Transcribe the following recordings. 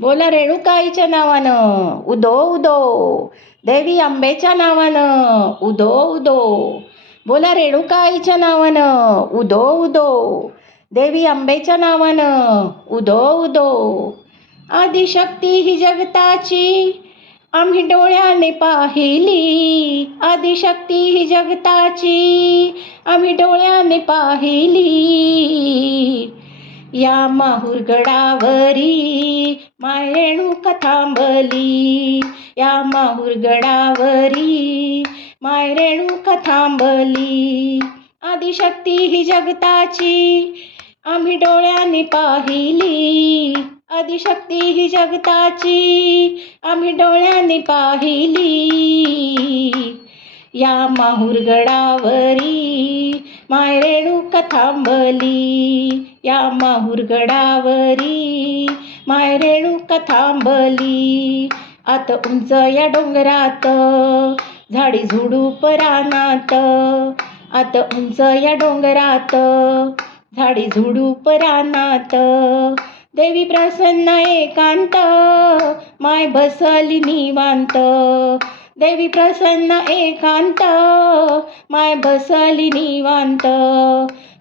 बोला रेणुकाईच्या नावानं. उदो उदो. देवी आंबेच्या नावानं. उदो उदो. बोला रेणुकाईच्या नावानं. उदो उदो. देवी आंबेच्या नावानं. उदो उदो. आदिशक्ती ही जगताची आम्ही डोळ्याने पाहिली. आदिशक्ती ही जगताची आम्ही डोळ्याने पाहिली. या माहूर गडावरी माय थांबली या माहूर गडावरी माय रेणुका थांबली आदिशक्ती ही जगताची आम्ही डोळ्यांनी पाहिली. आदिशक्ती ही जगताची आम्ही डोळ्यांनी पाहिली. या माहूर गडावरी माय रेणुका थांबली या माहुरगडावरी माय रेणुका थांबली आत उंच या डोंगरात झाडी झुडू परानात. आत उंच या डोंगरात झाडी झुडू परानात. देवी प्रसन्न एकांत माय बसली निवांत. देवी प्रसन्न एकांत माय बसली निवांत.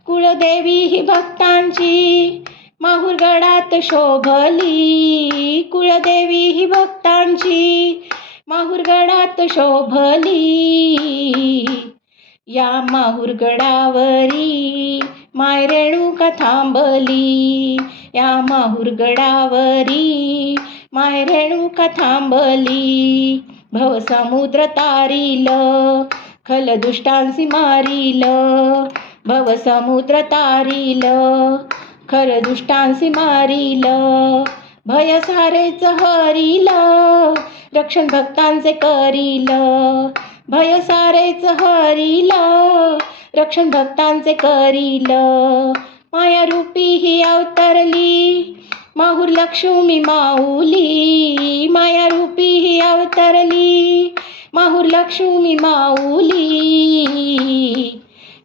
कुळदेवी ही भक्तांची माहुरगडात शोभली. कुळदेवी ही भक्तांची माहुरगडात शोभली. या माहुरगडावरी माय रेणुका थांबली. या माहुरगडावरी माय रेणुका थांबली. भवसमुद्र तारील खल दुष्टांसी मारील. भवसमुद्र तारील खल दुष्टांसी मारील. भय सारेच हरील रक्षण भक्तांचे करील. भय सारेच हरील रक्षण भक्तांचे करील. माया रूपी ही अवतरली माहूर लक्ष्मी माऊली माया रूपी ही अवतरली. माहूर लक्ष्मी माऊली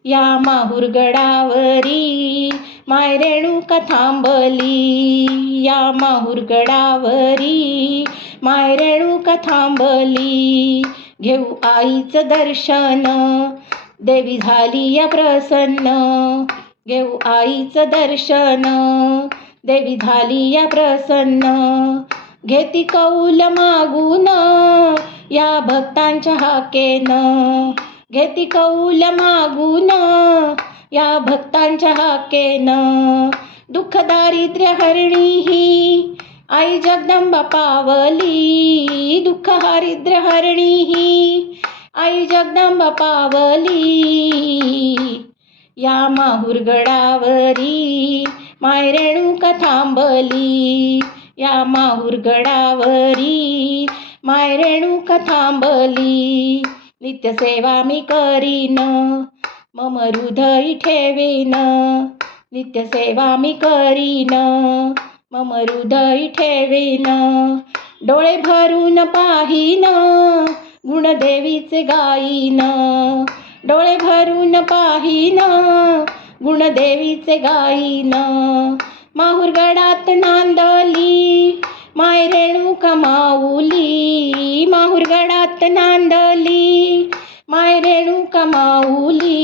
या माहूर गडावरी माय रेणुका थांबली. या माहूर गडावरी माय रेणुका थांबली. घेऊ आईचं दर्शन देवी झाली या प्रसन्न. घेऊ आईचं दर्शन देवी झाली या प्रसन्न. घेती कौल मागून या भक्तांच्या हाकेनं. घेती कौल मागून या भक्तांच्या हाकेनं. दुःख दारिद्र्य हरणी ही आई जगदंबा पावली. दुःख दारिद्र्य हरणी ही आई जगदंबा पावली. या माहुरगडावरी मायरे थांबली या माहूर गडावरी. माय रेणुका थांबली नित्यसेवा मी करीन. मम हृदय ठेवीन नित्यसेवा मी करीन. मम हृदय ठेवीन डोळे भरून पाहिन गुणदेवीचे गाईन. डोळे भरून पाहिन गुणदेवीचे गाईन. माहुरगडात नांदली माय रेणुका माऊली माहुरगडात नांदली माय रेणुका माऊली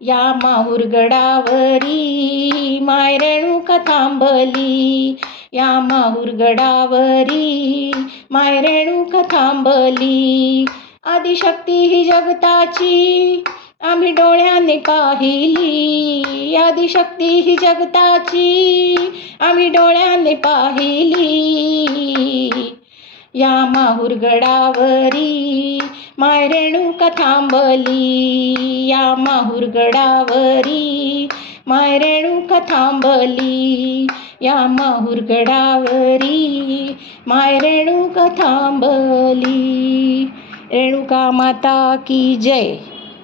या माहुरगडावरी माय रेणुका थांबली? या माहुरगडावरी माय रेणुका थांबली? आदिशक्ती ही जगताची आम्ही डोळ्याने पाहिली. आदिशक्ती ही जगताची. आम्ही डोळ्याने पाहिली. या माहूर गडावरी माय रेणुका थांबली. या माहूर गडावरी माय रेणुका थांबली. या माहूर गडावरी माय रेणुका थांबली. रेणुका माता की जय.